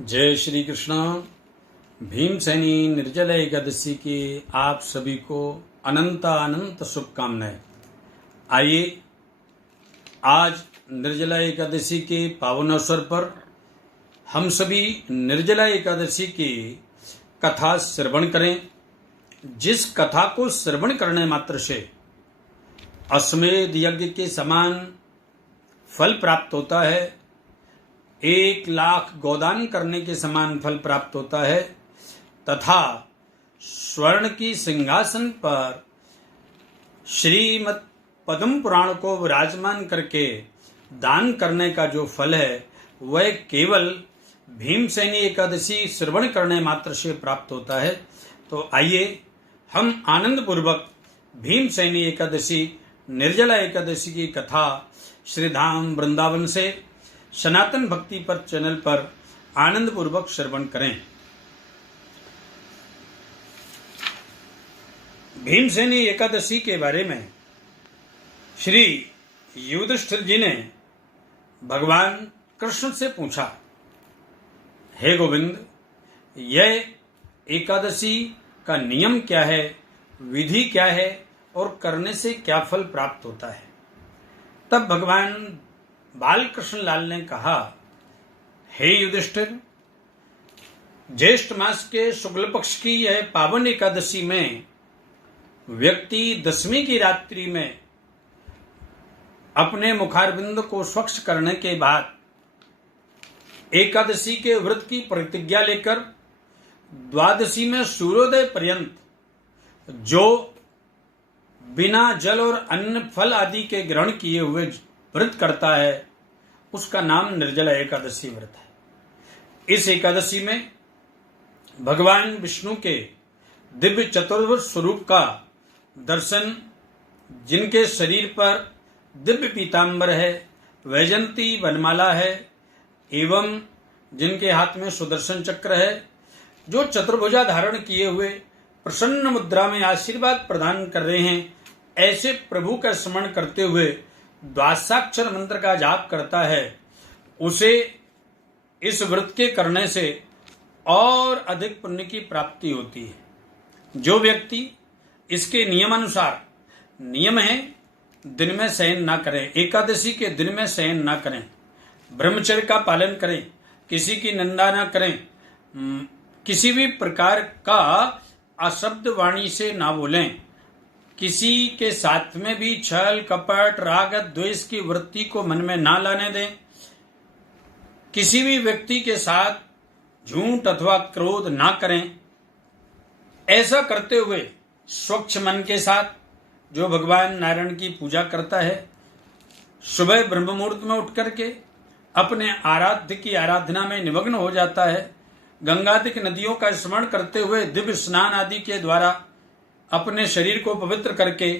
जय श्री कृष्ण। भीमसेनी निर्जला एकादशी की आप सभी को अनंत अनंत शुभकामनाएं। आइए आज निर्जला एकादशी के पावन अवसर पर हम सभी निर्जला एकादशी की कथा श्रवण करें। जिस कथा को श्रवण करने मात्र से अश्वमेध यज्ञ के समान फल प्राप्त होता है, 1,00,000 गोदान करने के समान फल प्राप्त होता है, तथा स्वर्ण की सिंहासन पर श्रीमद् पद्म पुराण को विराजमान करके दान करने का जो फल है वह केवल भीमसेनी एकादशी श्रवण करने मात्र से प्राप्त होता है। तो आइए हम आनंद पूर्वक भीमसेनी एकादशी निर्जला एकादशी की कथा श्रीधाम वृंदावन से सनातन भक्ति पर चैनल पर आनंद पूर्वक श्रवण करें। भीमसेनी एकादशी के बारे में श्री युधिष्ठिर जी ने भगवान कृष्ण से पूछा, हे गोविंद, यह एकादशी का नियम क्या है, विधि क्या है और करने से क्या फल प्राप्त होता है। तब भगवान बाल कृष्ण लाल ने कहा, हे युधिष्ठिर, ज्येष्ठ मास के शुक्ल पक्ष की यह पावन एकादशी में व्यक्ति दसवीं की रात्रि में अपने मुखारविंद को स्वच्छ करने के बाद एकादशी के व्रत की प्रतिज्ञा लेकर द्वादशी में सूर्योदय पर्यंत जो बिना जल और अन्न फल आदि के ग्रहण किए हुए व्रत करता है उसका नाम निर्जला एकादशी व्रत है। इस एकादशी में भगवान विष्णु के दिव्य चतुर्भुज स्वरूप का दर्शन, जिनके शरीर पर दिव्य पीतांबर है, वैजंती वनमाला है एवं जिनके हाथ में सुदर्शन चक्र है, जो चतुर्भुजा धारण किए हुए प्रसन्न मुद्रा में आशीर्वाद प्रदान कर रहे हैं, ऐसे प्रभु का स्मरण करते हुए द्वादशाक्षर मंत्र का जाप करता है, उसे इस व्रत के करने से और अधिक पुण्य की प्राप्ति होती है। जो व्यक्ति इसके नियमानुसार, नियम है दिन में शयन ना करें, एकादशी के दिन में शयन ना करें, ब्रह्मचर्य का पालन करें, किसी की निंदा ना करें, किसी भी प्रकार का अशब्द वाणी से ना बोलें, किसी के साथ में भी छल कपट राग द्वेष की वृत्ति को मन में ना लाने दें, किसी भी व्यक्ति के साथ झूठ अथवा क्रोध ना करें। ऐसा करते हुए स्वच्छ मन के साथ जो भगवान नारायण की पूजा करता है, सुबह ब्रह्म मुहूर्त में उठ करके अपने आराध्य की आराधना में निमग्न हो जाता है, गंगादिक नदियों का स्मरण करते हुए दिव्य स्नान आदि के द्वारा अपने शरीर को पवित्र करके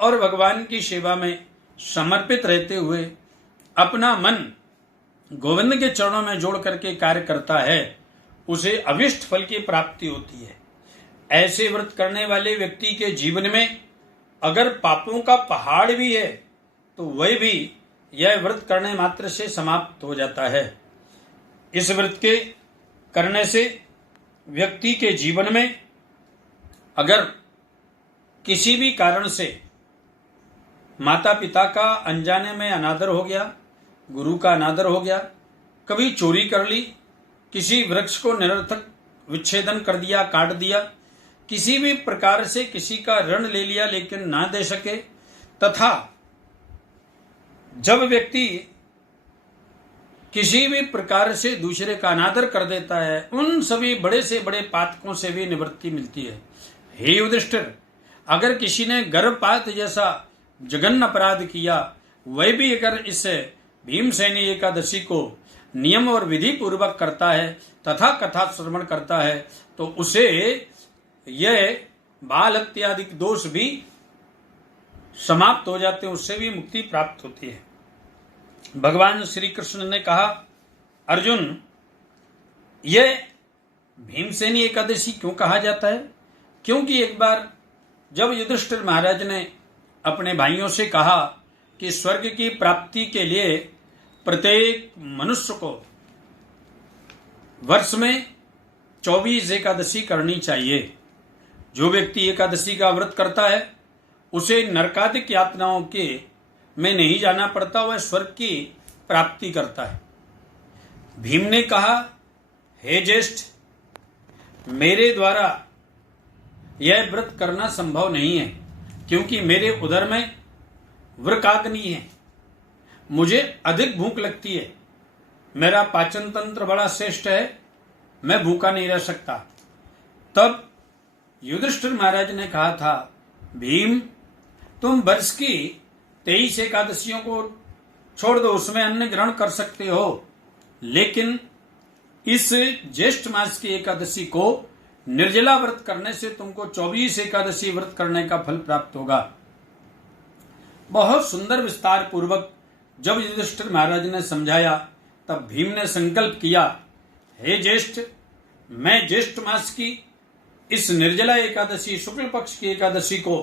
और भगवान की सेवा में समर्पित रहते हुए अपना मन गोविंद के चरणों में जोड़ करके कार्य करता है, उसे अभिष्ट फल की प्राप्ति होती है। ऐसे व्रत करने वाले व्यक्ति के जीवन में अगर पापों का पहाड़ भी है तो वह भी यह व्रत करने मात्र से समाप्त हो जाता है। इस व्रत के करने से व्यक्ति के जीवन में अगर किसी भी कारण से माता पिता का अनजाने में अनादर हो गया, गुरु का अनादर हो गया, कभी चोरी कर ली, किसी वृक्ष को निरर्थक विच्छेदन कर दिया, काट दिया, किसी भी प्रकार से किसी का ऋण ले लिया लेकिन ना दे सके, तथा जब व्यक्ति किसी भी प्रकार से दूसरे का अनादर कर देता है, उन सभी बड़े से बड़े पातकों से भी निवृत्ति मिलती है। हे युधिष्ठिर, अगर किसी ने गर्भपात जैसा जघन्य अपराध किया, वह भी अगर इस भीमसेनी एकादशी को नियम और विधि पूर्वक करता है तथा कथा श्रवण करता है, तो उसे यह बाल इत्यादि दोष भी समाप्त हो जाते हैं, उससे भी मुक्ति प्राप्त होती है। भगवान श्री कृष्ण ने कहा, अर्जुन, यह भीमसेनी एकादशी क्यों कहा जाता है? क्योंकि एक बार जब युधिष्ठिर महाराज ने अपने भाइयों से कहा कि स्वर्ग की प्राप्ति के लिए प्रत्येक मनुष्य को वर्ष में 24 एकादशी करनी चाहिए। जो व्यक्ति एकादशी का व्रत करता है उसे नरकादिक यातनाओं के में नहीं जाना पड़ता, वह स्वर्ग की प्राप्ति करता है। भीम ने कहा, हे ज्येष्ठ, मेरे द्वारा यह व्रत करना संभव नहीं है, क्योंकि मेरे उदर में वृकाग्नि है, मुझे अधिक भूख लगती है, मेरा पाचन तंत्र बड़ा श्रेष्ठ है, मैं भूखा नहीं रह सकता। तब युधिष्ठिर महाराज ने कहा था, भीम, तुम वर्ष की 23 एकादशियों को छोड़ दो, उसमें अन्न ग्रहण कर सकते हो, लेकिन इस ज्येष्ठ मास की एकादशी को निर्जला व्रत करने से तुमको 24 एकादशी व्रत करने का फल प्राप्त होगा। बहुत सुंदर विस्तार पूर्वक जब युधिष्ठिर महाराज ने समझाया, तब भीम ने संकल्प किया, हे ज्येष्ठ, मैं ज्येष्ठ मास की इस निर्जला एकादशी, शुक्ल पक्ष की एकादशी को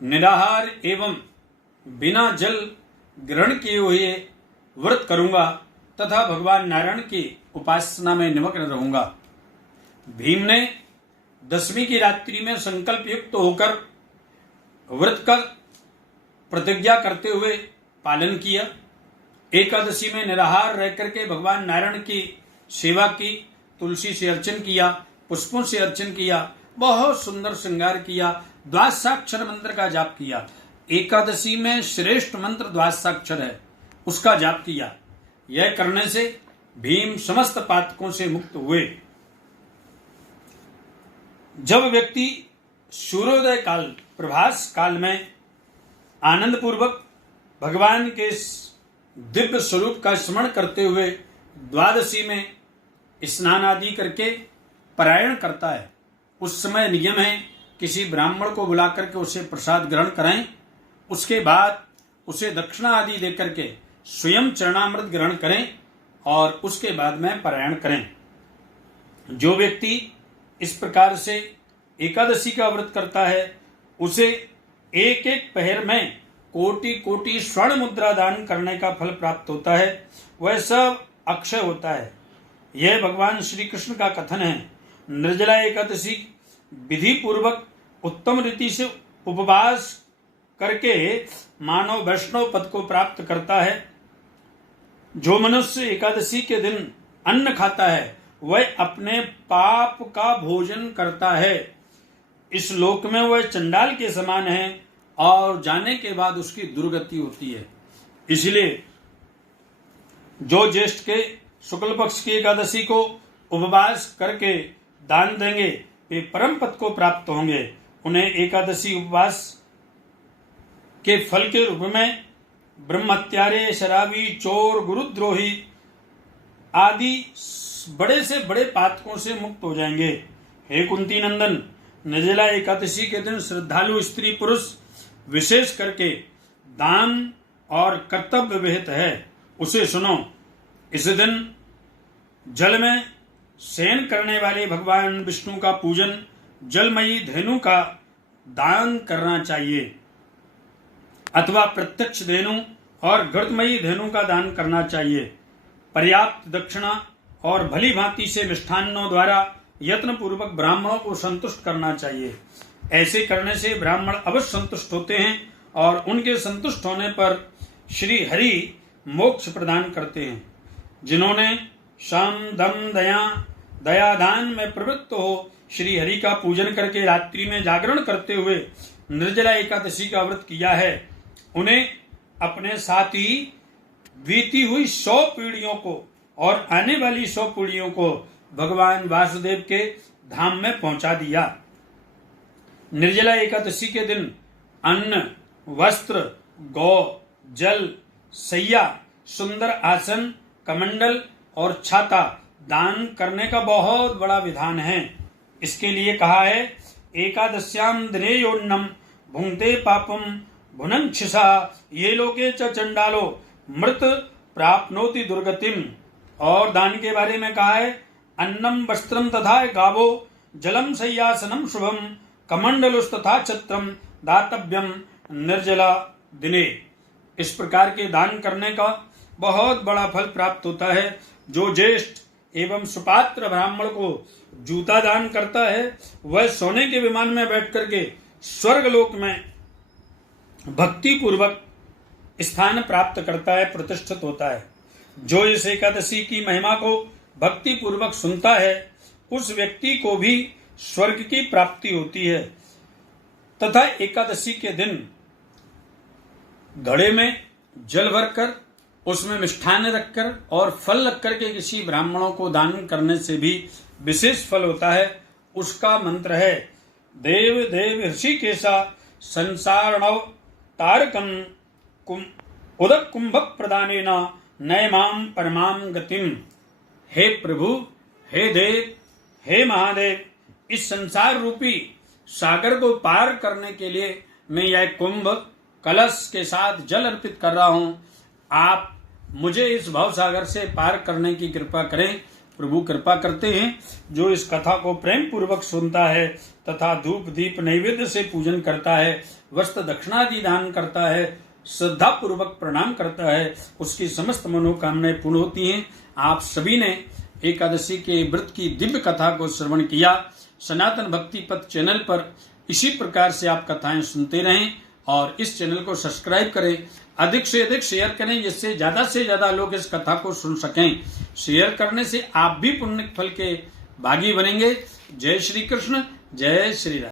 निराहार एवं बिना जल ग्रहण किए हुए व्रत करूंगा तथा भगवान नारायण की उपासना में निमग्न रहूंगा। भीम ने 10वीं की रात्रि में संकल्प युक्त होकर व्रत का प्रतिज्ञा करते हुए पालन किया। एकादशी में निराहार रह करके भगवान नारायण की सेवा की, तुलसी से अर्चन किया, पुष्पों से अर्चन किया, बहुत सुंदर श्रृंगार किया, द्वादशाक्षर मंत्र का जाप किया। एकादशी में श्रेष्ठ मंत्र द्वादशाक्षर है, उसका जाप किया। यह करने से भीम समस्त पातकों से मुक्त हुए। जब व्यक्ति सूर्योदय काल, प्रभास काल में आनंद पूर्वक भगवान के दिव्य स्वरूप का स्मरण करते हुए द्वादशी में स्नान आदि करके पारायण करता है, उस समय नियम है किसी ब्राह्मण को बुला करके उसे प्रसाद ग्रहण कराएं, उसके बाद उसे दक्षिणा आदि देकर के स्वयं चरणामृत ग्रहण करें और उसके बाद में पारायण करें। जो व्यक्ति इस प्रकार से एकादशी का व्रत करता है उसे एक एक पहर में कोटि कोटि स्वर्ण मुद्रा दान करने का फल प्राप्त होता है, वह सब अक्षय होता है। यह भगवान श्री कृष्ण का कथन है। निर्जला एकादशी विधि पूर्वक उत्तम रीति से उपवास करके मानव वैष्णव पद को प्राप्त करता है। जो मनुष्य एकादशी के दिन अन्न खाता है वह अपने पाप का भोजन करता है। इस लोक में वह चंडाल के समान है और जाने के बाद उसकी दुर्गति होती है। इसलिए जो ज्येष्ठ के शुक्ल पक्ष की एकादशी को उपवास करके दान देंगे वे परम पद को प्राप्त होंगे। उन्हें एकादशी उपवास के फल के रूप में ब्रह्मत्यारे, शराबी, चोर, गुरुद्रोही आदि बड़े से बड़े पातकों से मुक्त हो जाएंगे। हे कुंती नंदन, निर्जला एकादशी के दिन श्रद्धालु स्त्री पुरुष विशेष करके दान और कर्तव्य विहित है, उसे सुनो। इस दिन जल में शयन करने वाले भगवान विष्णु का पूजन, जलमयी धेनु का दान करना चाहिए अथवा प्रत्यक्ष धेनु और घृतमयी धेनु का दान करना चाहिए। पर्याप्त दक्षिणा और भली भांति से मिष्ठान्नों द्वारा यत्न पूर्वक ब्राह्मणों को संतुष्ट करना चाहिए। ऐसे करने से ब्राह्मण अवश्य संतुष्ट होते हैं और उनके संतुष्ट होने पर श्री हरि मोक्ष प्रदान करते हैं। जिन्होंने शम दम दया दान में प्रवृत्त हो श्री हरि का पूजन करके रात्रि में जागरण करते हुए निर्जला एकादशी का व्रत किया है, उन्हें अपने साथ ही बीती हुई 100 पीढ़ियों को और आने वाली 100 पीढ़ियों को भगवान वासुदेव के धाम में पहुंचा दिया। निर्जला एकादशी के दिन अन्न, वस्त्र, गौ, जल, सैया, सुंदर आसन, कमंडल और छाता दान करने का बहुत बड़ा विधान है। इसके लिए कहा है, एकादश्याम दिने योन्नम भुंक्ते पापम भुनंक्षसा ये लोके च चंडालो मृत प्राप्नोति दुर्गतिम। और दान के बारे में कहा है, अन्नम वस्त्रम तथा गावो जलम सय्यासनम शुभम कमंडलुस्तथा छत्रम दातव्यम निर्जला दिने। इस प्रकार के दान करने का बहुत बड़ा फल प्राप्त होता है। जो ज्येष्ठ एवं सुपात्र ब्राह्मण को जूता दान करता है, वह सोने के विमान में बैठ करके स्वर्गलोक में भक्ति पूर्वक स्थान प्राप्त करता है, प्रतिष्ठित होता है। जो इस एकादशी की महिमा को भक्ति पूर्वक सुनता है, उस व्यक्ति को भी स्वर्ग की प्राप्ति होती है। तथा एकादशी के दिन घड़े में जल भरकर उसमें मिष्ठान रखकर और फल रख करके किसी ब्राह्मणों को दान करने से भी विशेष फल होता है। उसका मंत्र है देव देव ऋषिकेशा संसारणव तारकम उदक कुंभ प्रदानेन नयमाम परमाम गतिम। हे प्रभु, हे देव, हे महादेव, इस संसार रूपी सागर को पार करने के लिए मैं यह कुंभ कलश के साथ जल अर्पित कर रहा हूं। आप मुझे इस भव सागर से पार करने की कृपा करें। प्रभु कृपा करते हैं। जो इस कथा को प्रेम पूर्वक सुनता है तथा धूप दीप नैवेद्य से पूजन करता है, वस्त्र दक्षिणादि दान करता है, श्रद्धा पूर्वक प्रणाम करता है, उसकी समस्त मनोकामनाएं पूर्ण होती हैं। आप सभी ने एकादशी के व्रत की दिव्य कथा को श्रवण किया। सनातन भक्ति पथ चैनल पर इसी प्रकार से आप कथाएं सुनते रहें और इस चैनल को सब्सक्राइब करें, अधिक से अधिक शेयर करें, जिससे ज्यादा से ज्यादा लोग इस कथा को सुन सकें। शेयर करने से आप भी पुण्य फल के भागी बनेंगे। जय श्री कृष्ण, जय श्री राम।